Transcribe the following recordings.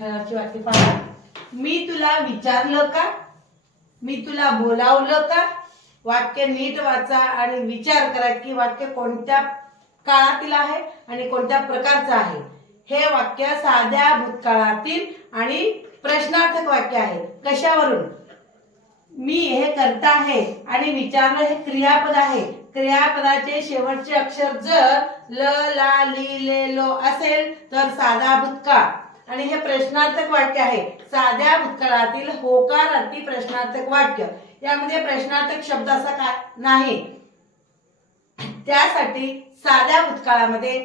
खेळाची वाटी पाहा. मी तुला विचारलं का? मी तुला बोलावलं का? वाक्य नीट वाचा आणि विचार करा की वाक्य कोणत्या काळातील आहे आणि कोणत्या प्रकारचं आहे. हे वाक्य साध्या भूतकाळातील आणि प्रश्नार्थक वाक्य आहे. कशावरून? मी हे करता आहे आणि विचारलं हे क्रियापद आहे. क्रियापदाचे शेवटचे अक्षर जर ल ला ली ले लो असेल तर साधा भूतकाळ. आणि हे प्रश्नार्थक वाक्य आहे. साध्या भूतकाळातील होकारार्थी प्रश्नार्थक वाक्य. यामध्ये प्रश्नार्थक शब्द असा काय नाही? त्यासाठी साध्या भूतकाळामध्ये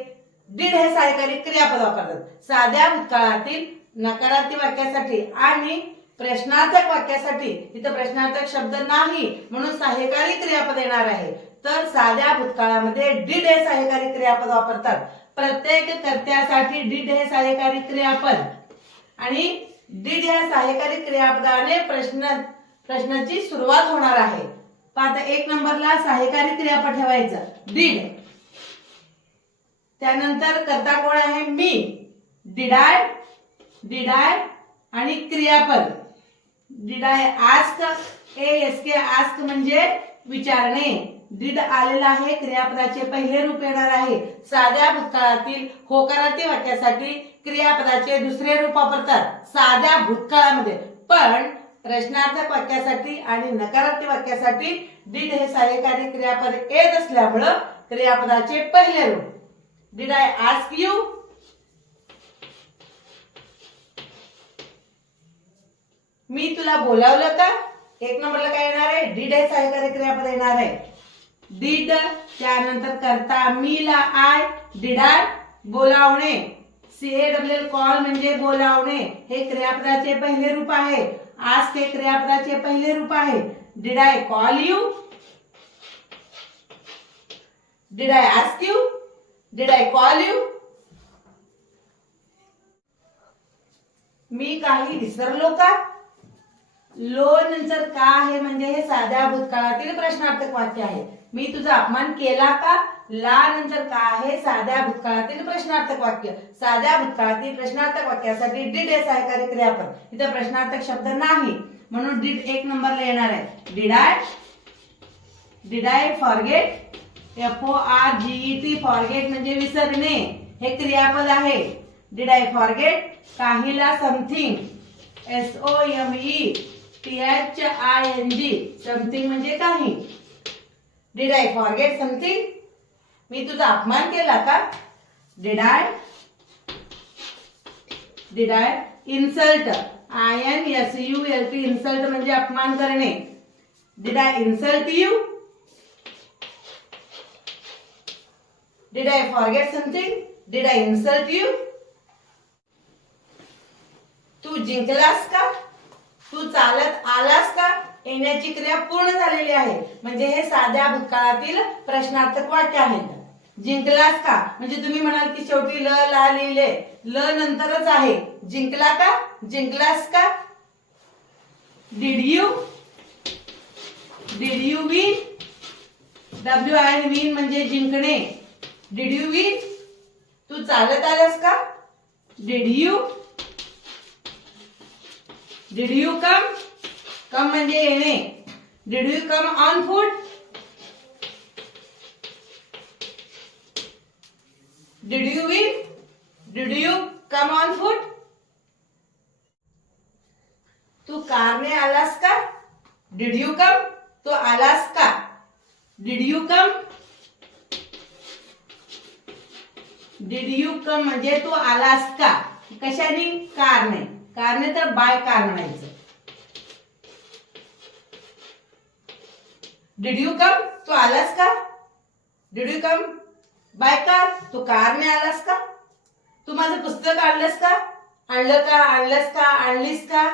दीड हे सहकारी क्रियापद वापरतात. साध्या भूतकाळातील नकारात्मक वाक्यासाठी आणि प्रश्नार्थक वाक्यासाठी इथं प्रश्नार्थक शब्द नाही म्हणून सहाय्यकारी क्रियापद येणार आहे. तर साध्या भूतकाळामध्ये did हे सहाय्यकारी क्रियापद वापरतात. प्रत्येक कर्त्यासाठी डिड हे सहाय्यकारी क्रियापद. आणि डिड या सहाय्यकारी क्रियापदाने प्रश्न प्रश्नाची सुरुवात होणार आहे. आता एक नंबरला सहाय्यकारी क्रियापद ठेवायचं. डिड. त्यानंतर कर्ता कोण आहे? मी. डिडाय डिडाय आणि क्रियापद. Did I ask A S K ask म्हणजे विचारणे. डिड आलेला आहे क्रियापदाचे पहिले रूप येणार आहे. साध्या भूतकाळातील होकारार्थी वाक्यासाठी क्रियापदाचे दुसरे रूप वापरतात साध्या भूतकाळामध्ये. पण प्रश्नार्थक वाक्यासाठी आणि नकारात्मक वाक्यासाठी डिड हे सहाय्यकारी क्रियापद येत असल्यामुळं क्रियापदाचे पहिले रूप. डिड आय आस्क यू मी तुला बोलावलं का? एक नंबरला काय येणार आहे? डीड हे सहाय्यकारी क्रियापद येणार आहे. डिड त्यानंतर करता मी ला आय डिड आय बोलावणे सी ए डब्ल्यू कॉल म्हणजे बोलावणे. हे क्रियापदाचे पहिले रूप आहे. आज हे क्रियापदाचे पहिले रूप आहे. Did I call you did I ask you did I call you मी काही विसरलो का? नंतर का आहे म्हणजे हे साध्या भूतकाळातील प्रश्नार्थक वाक्य आहे. मी तुझा अपमान केला का? ला नंतर का आहे? साध्या भूतकाळातील प्रश्नार्थक वाक्य. साध्या भूतकाळातील प्रश्नार्थक वाक्यासाठी डिड हे सहायकारी क्रियापद इथे प्रश्नार्थक शब्द नाही. म्हणून डिड एक नंबरला येणार आहे. Did I did I forget F O R G T forget म्हणजे विसरणे. हे क्रियापद आहे. Did I forget काहीला something S O M E T H I N G something म्हणजे काही. डिड आय फॉरगेट समथिंग मी तुझा अपमान केला का? Did I did I insult I N S U L T insult म्हणजे अपमान करणे. Did I insult you Did I forget something? Did I insult you? तू जिंकलास का? तू चालत आलास का? येण्याची क्रिया पूर्ण झालेली आहे. म्हणजे हे साध्या भूतकाळातील प्रश्नार्थक वाक्य आहेत जिंकलास का? म्हणजे तुम्ही म्हणाल की शेवटी ल ला लिहिले ल. नंतरच आहे. जिंकला का? जिंकलास का? Did you did you win W I win म्हणजे जिंकणे. डिड यू विन तू चालत आलास का? Did you did you come come म्हणजे येणे did you come on foot did you win did you come on foot तू कारने आलास का डिड यू कम तू आलास का did you come did you come म्हणजे तू आलास का कशाने कारने कारणे तर बाय कार म्हणायचं. डिड यू कम तू आलास का? Did you come by car? तू कारने आलास का? तू माझं पुस्तक आणलंस का? आणलं का? आणलंस का? आणलीस का?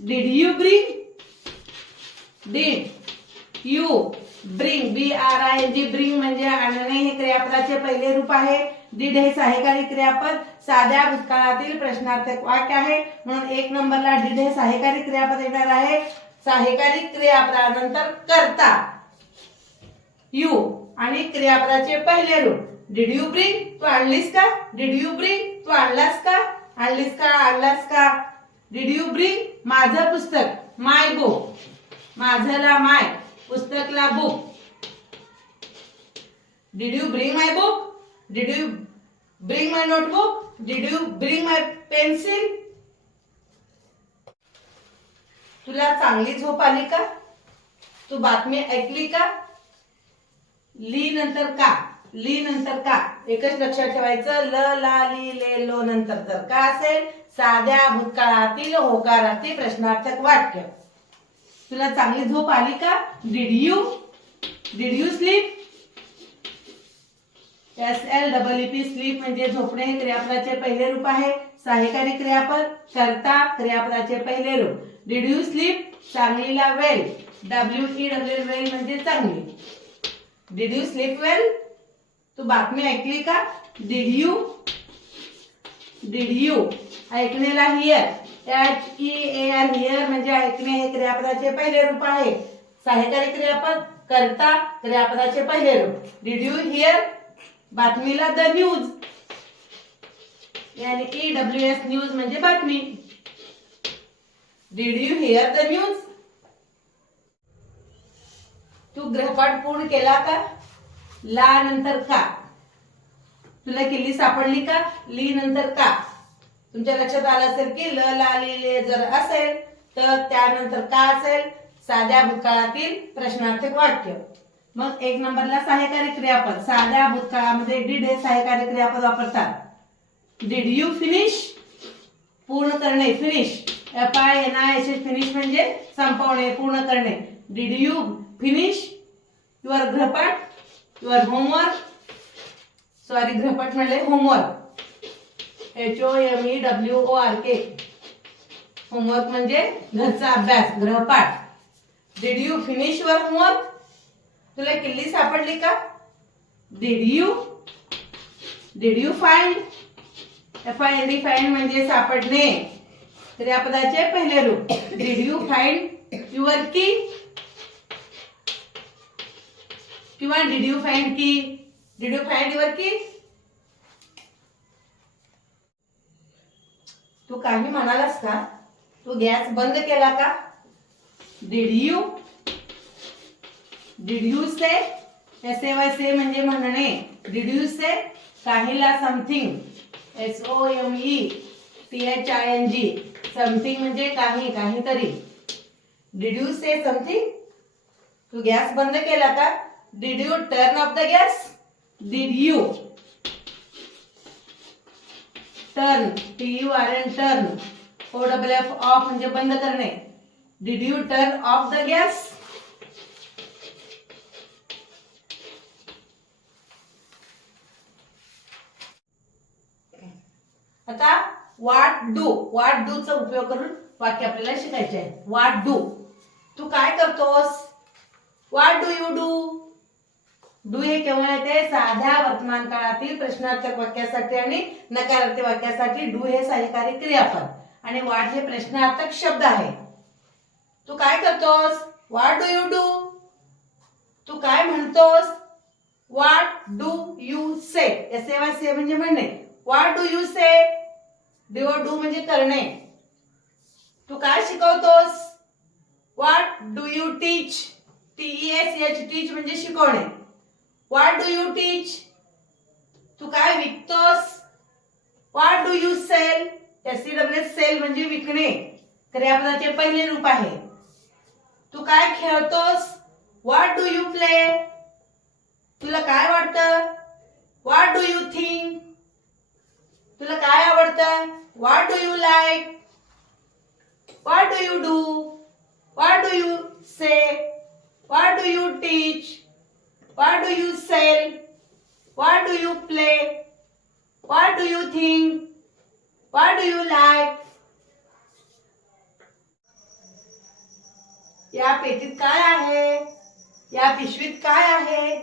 Did you bring did you bring B R I G bring म्हणजे आणणे हे क्रियापदाचे पहिले रूप आहे. डिड हे सहाय्यकारी क्रियापद साध्या भूतकाळातील प्रश्नार्थक वाक्य आहे. म्हणून एक नंबरला डिड हे सहाय्यकारी क्रियापद येणार आहे. सहाय्यकारी क्रियापदानंतर करता. यू आणि क्रियापदाचे पहिले रूप. डीड यू ब्रिंग तू आणलीस का? डीड यू ब्रिंग तू आणलास का? आणलीस का? आणलास का? डीड यू ब्रिंग माझं पुस्तक. माय बुक माझला my पुस्तकला book did you bring my book Did you bring my notebook Did you bring my pencil तुला चांगली झोप आली का? तू बातमी ऐकली का? ली नंतर का? ली नंतर का? एकच लक्षात ठेवायचं. ल ला ली ले लो नंतर तर का असेल? साध्या भूतकाळातील होकारातील प्रश्नार्थक वाक्य. तुला चांगली झोप आली का? Did you did you sleep S L double P sleep म्हणजे झोपणे हे क्रियापदाचे पहिले रूप आहे. सहाय्यकारी क्रियापद करता क्रियापदाचे पहिले रूप. Did sleep चांगलीला well W E W well म्हणजे चांगली. डिड यू स्लीप वेल तू बातमी ऐकली का? Did you did you ऐकणेला hear H E A R hear म्हणजे ऐकणे हे क्रियापदाचे पहिले रूप आहे. सहाय्यकारी क्रियापद करता क्रियापदाचे पहिले रूप. डिड यू हिअर बातमीला द न्यूज यानी ई डब्ल्यू एस न्यूज म्हणजे बातमी. Did you hear the news तू ग्रहपाठ पूर्ण केला का? ला नंतर का? तुला किल्ली सापडली का? ली नंतर का? तुमच्या लक्षात आलं असेल की ल ला ली ले जर असेल तर त्यानंतर का असेल? साध्या भूतकाळातील प्रश्नार्थक वाक्य. मग एक नंबरला सहाय्यकारी क्रियापद साध्या भूतकाळामध्ये डीड हे सहाय्यकारी क्रियापद वापरतात. डीड यू फिनिश पूर्ण करणे finish F I N I S S finish म्हणजे संपवणे पूर्ण करणे. डीड यू फिनिश युअर गृहपाठ युअर होमवर्क सॉरी गृहपाठ म्हणले homework H O M E W O R K homework म्हणजे घरचा अभ्यास ग्रहपाठ did you finish your homework तुला किल्ली सापडली का? Did you did you find F I N D find म्हणजे सापडणे. क्रियापदाचे पहिले रूप. Did you find your key किंवा did you find key did you find your key तू काही म्हणालास का? तू गॅस बंद केला का? Did you did you say S A Y say म्हणजे म्हणणे. Did you say काहीला something S O M E T H I N G something म्हणजे काही, काहीतरी. डिड यू समथिंग तू गॅस बंद का? Did you turn off the gas did you turn T U R N turn O double F off बंद करणे. Did you turn off the gas what do what do चा उपयोग करून वाक्य आपल्याला शिकायचे आहे. वाट डू तू काय करतोस? वाट डू यू डू. डू हे केव्हा येते साध्या वर्तमान काळातील प्रश्नार्थक वाक्यासाठी आणि नकारार्थक वाक्यासाठी. डू हे सहकारी क्रियापद. आणि वाट हे प्रश्नार्थक शब्द आहे. तू काय करतोस? वाट डू यू डू. तू काय म्हणतोस? What do you say. S A say म्हणजे म्हणणे. What do you say. Do do म्हणजे करणे. तू काय शिकवतोस? What do you teach T S H teach म्हणजे शिकवणे. व्हॉट डू यू टीच तू काय विकतोस? What do you sell S C W sell म्हणजे विकणे. क्रियापदाचे पहिले रूप आहे. तू काय खेळतोस? वाट डू यू प्ले तुला काय वाटतं? व्हॉट डू यू थिंक तुला काय आवडतं? What do you like what do you do what do you say what do you teach what do you sell what do you play what do you think what do you like या पेटीत काय आहे? या पिशवीत काय आहे?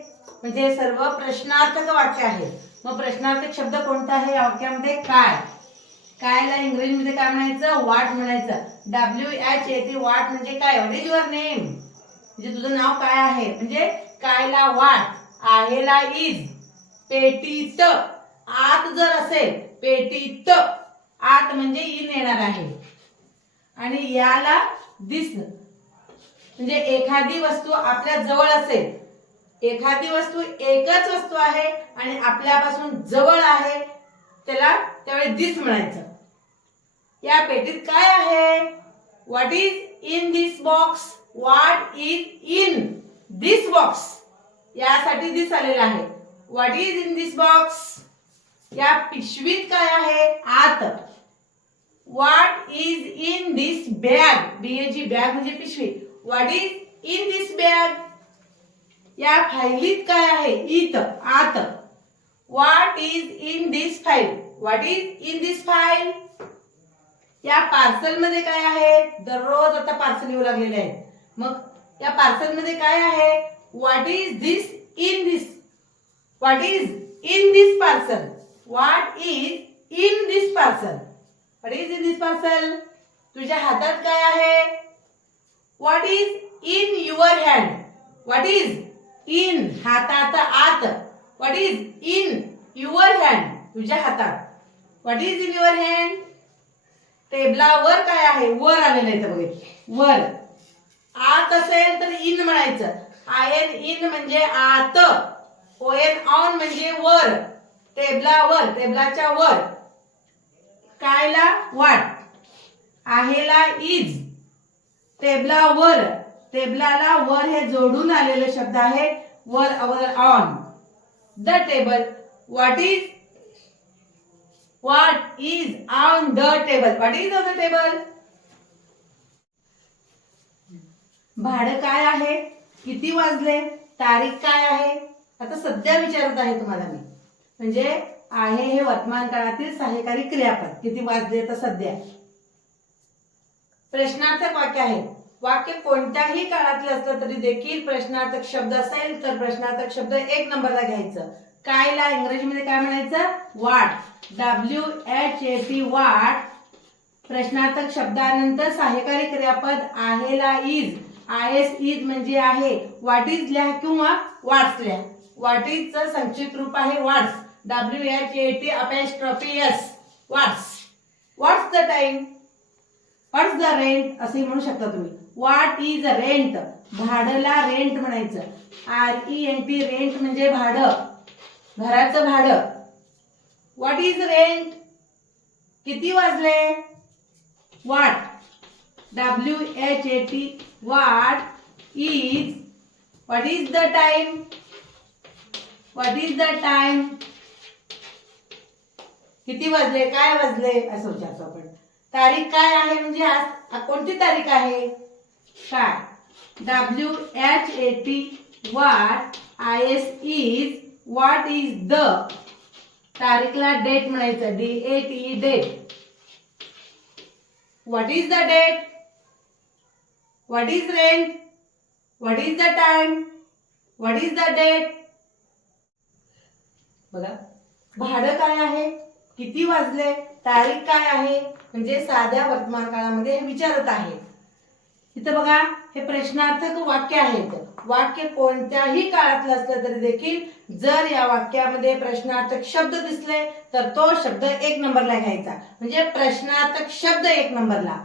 म्हणजे सर्व प्रश्नार्थक वाक्य आहे मग प्रश्नार्थक शब्द कोणता आहे? या वाक्यामध्ये काय? कायला इंग्रजीमध्ये काय म्हणायचं? वाट म्हणायचं. डब्ल्यू एच ए टी वाट म्हणजे काय? व्हॉट इज युअर नेम म्हणजे तुझं नाव काय आहे? म्हणजे कायला वाट आहेला इज पेटीत. आत जर असेल पेटीत. आत म्हणजे इन येणार आहे. आणि याला दिस म्हणजे एखादी वस्तू आपल्या जवळ असेल एखादी वस्तू एकच वस्तू आहे आणि आपल्यापासून जवळ आहे त्याला त्यावेळी दिस म्हणायचं. या पेटीत काय आहे? What is in this box what is in this box यासाठी दिस आलेला आहे. What is in this box या पिशवीत काय आहे? आत. What is in this bag बीएची bag म्हणजे पिशवी. What is in this bag या फाईलीत काय आहे? इथ आत. What is in this file what is in this file या पार्सलमध्ये काय आहे? दररोज आता पार्सल येऊ लागलेले आहे मग या पार्सलमध्ये काय आहे? What is this in this what is in this parcel what is in this parcel what is in this parcel तुझ्या हातात काय आहे? What is in your hand what is in हातात आत. What is in your hand तुझ्या हातात. What is in your hand टेबलावर काय आहे? वर आलेलं आहे तर बघितलं वर. आत असेल तर इन म्हणायचं. आय एन इन म्हणजे आत. ओ एन ऑन म्हणजे वर. टेबलावर टेबलाच्या वर. कायला? वाट आहेला इज टेबलावर टेबलाला वर हे जोडून आलेले शब्द आहे वर our on the table what is what is on the table what is on the table भाडं काय आहे? किती वाजले? तारीख काय आहे? आता सध्या विचारत आहे तुम्हाला मी. म्हणजे आहे हे वर्तमान काळातील सहाय्यकारी क्रियापद. किती वाजले? तर सध्या. प्रश्नार्थक वाक्य आहे. वाक्य कोणत्याही काळातलं असलं तरी देखील प्रश्नार्थक शब्द असेल तर प्रश्नार्थक शब्द एक नंबरला घ्यायचं. कायला? इंग्रजीमध्ये काय म्हणायचं? वाट. डब्ल्यू एच ए टी वाट. प्रश्नार्थक शब्दानंतर सहाय्यकारी क्रियापद आहेला इज आय एस इज म्हणजे आहे. वाट इज लिहा किंवा वाट्स लिहा. वाट इजचं संक्षिप्त रूप आहे what's W H A T apostrophe S what's what's the time what's the rent असे म्हणू शकता तुम्ही. व्हॉट इज अ रेंट भाडला रेंट म्हणायचं. R E N T rent म्हणजे भाडं. घराचं भाडं. व्हॉट इज रेंट किती वाजले? What W H A T what is what is the time what is the time किती वाजले? काय वाजले? असं विचारतो आपण. तारीख काय आहे? म्हणजे आज कोणती तारीख आहे? काय? W H A T what I S is what is the तारीखला डेट म्हणायचं D A T date what is the date what is rent what is the time what is the date बघा भाडं काय आहे? किती वाजले? तारीख काय आहे? म्हणजे साध्या वर्तमान काळामध्ये विचारत आहे. इथं बघा हे प्रश्नार्थक वाक्य आहेत. वाक्य कोणत्याही काळातलं असलं तरी देखील जर या वाक्यामध्ये प्रश्नार्थक शब्द दिसले तर तो शब्द एक नंबरला घ्यायचा. म्हणजे प्रश्नार्थक शब्द एक नंबरला.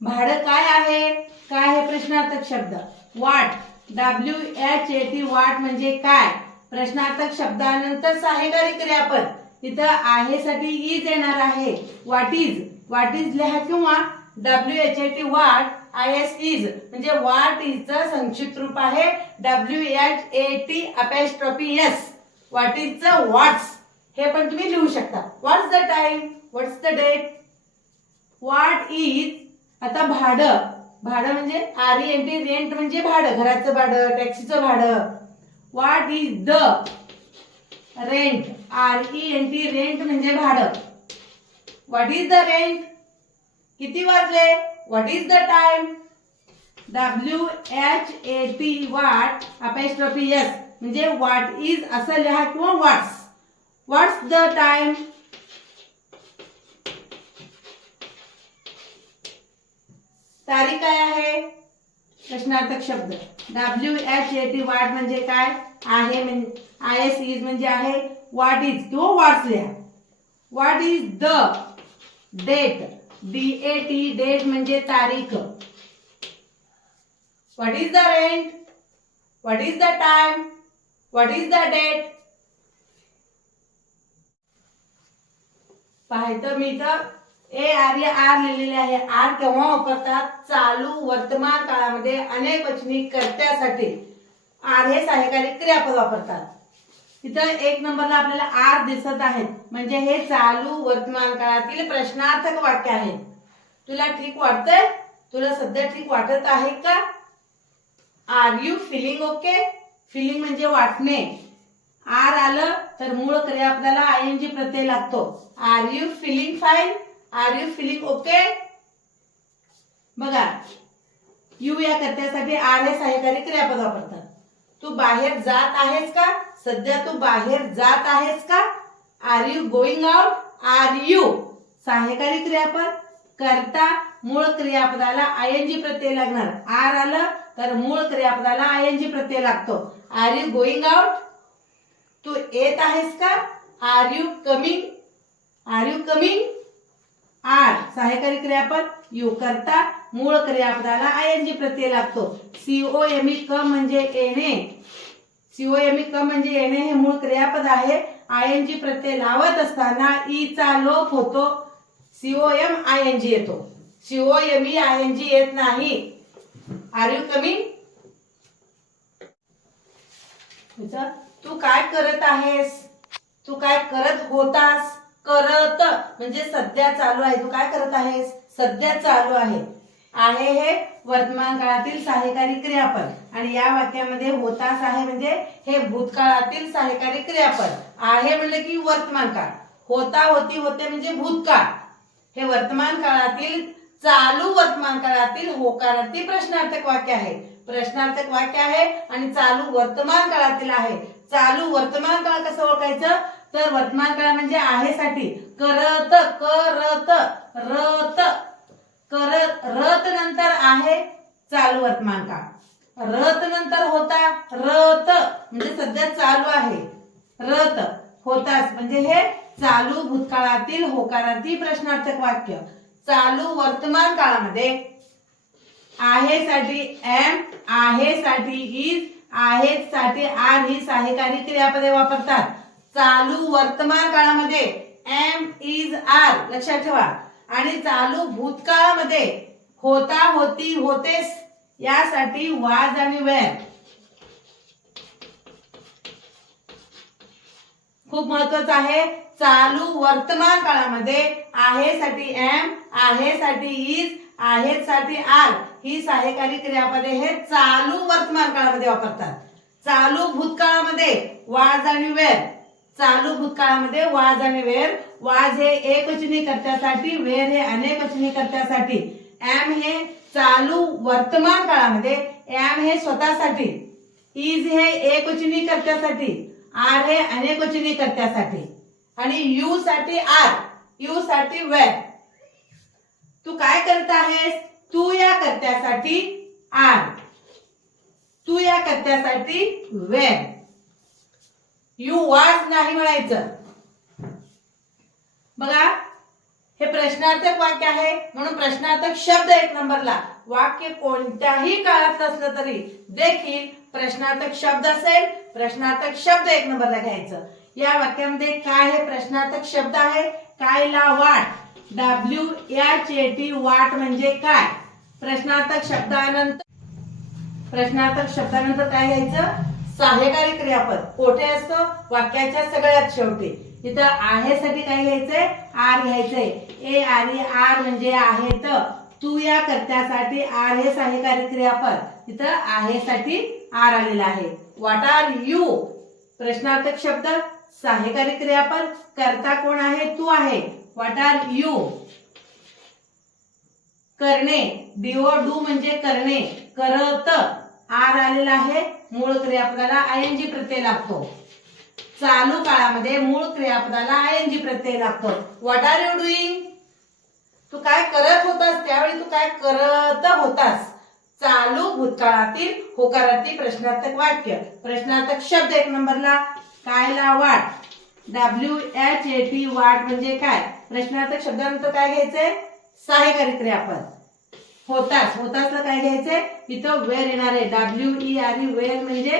भाडं काय आहे? काय आहे प्रश्नार्थक शब्द? वाट. डब्ल्यू एच ए टी वाट म्हणजे काय? प्रश्नार्थक शब्दानंतर सहाय्यकारी क्रियापद. इथं आहे साठी इज येणार आहे. वाट इज वाट इज लिहा किंवा W H A T what I S is म्हणजे वाट इजचं संक्षिप्त रूप आहे. W H A T apostrophe S is इजचं what's हे पण तुम्ही लिहू शकता. What's the time what's the date what is आता भाडं. भाडं म्हणजे R E N T rent म्हणजे भाडं. घराचं भाडं टॅक्सीचं भाडं. What is the rent R E N T rent म्हणजे भाडं. व्हॉट इज द रेंट किती वाजले? What is the time W H A T what apostrophe S म्हणजे व्हॉट इज़ असं लिहा किंवा व्हॉट्स व्हॉट्स द टाइम तारीख काय आहे? प्रश्नार्थक शब्द. डब्ल्यू एच ए टी वाट म्हणजे काय? आहे आय एस इज़ म्हणजे आहे. व्हॉट इज़ किंवा व्हॉट्स लिहा. What is the date D A T date म्हणजे तारीख. What is the rent what is the time what is the date पाहायचं मी इथं. ए आर या आर लिहिलेले आहे. आर केव्हा वापरतात? चालू वर्तमान काळामध्ये अनेक वचनी कर्त्यासाठी. आर हे सहाय्यकारी क्रियापद वापरतात. इथं एक नंबरला आपल्याला आर दिसत आहेत. म्हणजे हे चालू वर्तमान काळातील प्रश्नार्थक वाक्य आहे तुला ठीक वाटतंय? तुला सध्या ठीक वाटत आहे का? Are you feeling okay feeling म्हणजे वाटणे. आर आलं तर मूळ क्रियापदाला आय एन जी प्रत्यय लागतो. Are you feeling fine are you feeling okay बघा यू या कर्त्यासाठी आर हे सहाय्यकारी क्रियापद वापरतात. तू बाहेर जात आहेस का? सध्या तू बाहेर जात आहेस का? Are you going out are you सहाय्यकारी क्रियापद करता मूळ क्रियापदाला आय एन जी प्रत्यय लागणार. आर आलं तर मूळ क्रियापदाला आय एन जी प्रत्यय लागतो. आर यू गोइंग आउट तू येत आहेस का? Are you coming are you coming are सहाय्यकारी क्रियापद. यू करता मूळ क्रियापदाला आय एन जी प्रत्यय लागतो. सीओ एम ई क म्हणजे येणे. सीओ एम ई क म्हणजे येणे हे मूळ क्रियापद आहे. आय एन जी प्रत्यय लावत असताना ई चा लोप होतो. सीओएम आय एन जी येतो. C O M E I N G येत नाही. आर यू कमी तू काय करत आहेस? तू काय करत होतास? करत. म्हणजे सध्या चालू आहे. तू काय करत आहेस? सध्या चालू आहे. आहे हे वर्तमान काळातील सहाय्यकारी क्रियापद. आणि या वाक्यामध्ये होतास आहे म्हणजे हे भूतकाळातील सहाय्यकारी क्रियापद. आहे म्हणजे की वर्तमान काळ. होता होती होते म्हणजे भूतकाळ. हे वर्तमान काळातील चालू वर्तमान काळातील होकारार्थी प्रश्नार्थक वाक्य आहे. प्रश्नार्थक वाक्य आहे आणि चालू वर्तमान काळातील आहे. चालू वर्तमान काळ कसं ओळखायचं? तर वर्तमान काळ म्हणजे आहे साठी करत करत रत. करत रत नंतर आहे चालू वर्तमान काळ. रत नंतर होता रत म्हणजे सध्या चालू आहे. रत होतास म्हणजे हे चालू भूतकाळातील होकारातील प्रश्नार्थक वाक्य. चालू वर्तमान काळामध्ये आहे साठी एम आहे साठी इज आहे साठी आर ही सहाय्यकारी क्रियापदे वापरतात. चालू वर्तमान काळामध्ये एम इज आर लक्षात ठेवा. आणि चालू भूतकाळामध्ये होता होती होतेस यासाठी वाज आणि वेळ. खूप महत्वाचं आहे चालू वर्तमान काळामध्ये आहे साठी एम आहे साठी इज आहे साठी आर ही सहाय्यकारी क्रियापदे हे चालू वर्तमान काळामध्ये वापरतात. चालू भूतकाळामध्ये वाज आणि वेळ. चालू भूतकाळामध्ये वाज आणि वेर. वाज हे एकवचनी कर्त्यासाठी वेर हे अनेक वचनीकर्त्यासाठी एम हे चालू वर्तमान काळामध्ये एम हे स्वतःसाठी. इज हे एकवचनी कर्त्यासाठी आर हे अनेक वचनीकर्त्यासाठी आणि यू साठी आर यू साठी वेर तू काय करत आहेस? तू या कर्त्यासाठी आर तू या कर्त्यासाठी वेर यू वाज नाही म्हणायचं. बघा हे प्रश्नार्थक वाक्य आहे म्हणून प्रश्नार्थक शब्द एक नंबरला. वाक्य कोणत्याही काळात असलं तरी देखील प्रश्नार्थक शब्द असेल प्रश्नार्थक शब्द एक नंबरला घ्यायचं. या वाक्यामध्ये काय हे प्रश्नार्थक शब्द आहे? काय ला वाट. डब्ल्यू एच ए टी वाट म्हणजे काय? प्रश्नार्थक शब्दानंतर प्रश्नार्थक शब्दानंतर काय घ्यायचं? सहाय्यकारी क्रियापद कोठे असतो? वाक्याच्या सगळ्यात शेवटी. इथं आहे साठी काय घ्यायचंय? आर घ्यायचंय. ए आणि आर म्हणजे आहे तर तू या कर्त्यासाठी आर हे सहाय्यकारी क्रियापद इथं आहे साठी आर आलेला आहे. व्हॉट आर यू प्रश्नार्थक शब्द. सहाय्यकारी क्रियापद कर्ता कोण आहे? तू आहे. व्हॉट आर यू करणे. डीओ डू म्हणजे करणे. करत. आर आलेला आहे. मूळ क्रियापदाला आय प्रत्यय लागतो. चालू काळामध्ये मूळ क्रियापदाला आय प्रत्यय लागतो. व्हॉट आर यू डुईंग तू काय करत होतास? त्यावेळी तू काय करत होतास? चालू भूतकाळातील होकारातील प्रश्नार्थक वाक्य. प्रश्नार्थक शब्द एक नंबरला. कायला वाट? डब्ल्यू एच ए टी वाट म्हणजे काय? प्रश्नार्थक शब्दानंतर काय घ्यायचंय? सहाय्यकारी क्रियापद. होतास. होतासला काय घ्यायचंय? इथं वेर येणार आहे. W E R E were म्हणजे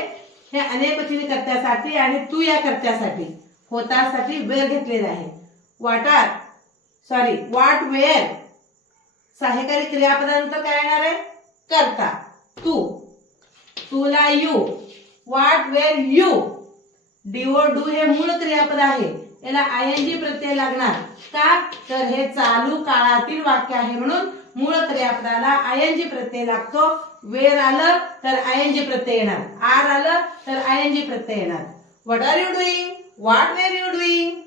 हे अनेक वचनी कर्त्यासाठी आणि तू या कर्त्यासाठी. होतासाठी वेर घेतलेला आहे. What are sorry what were सहाय्यकारी क्रियापदांत काय येणार आहे? करता. तू. तुला यू वाट वेअर यू डिओ डू हे मूळ क्रियापद आहे. याला आय एन जी प्रत्यय लागणार. का? तर हे चालू काळातील वाक्य आहे म्हणून मूळ क्रियापदाला आय प्रत्यय लागतो वेर आलं तर आय प्रत्यय येणार. आर आलं तर आय प्रत्यय येणार. What are you doing what were you doing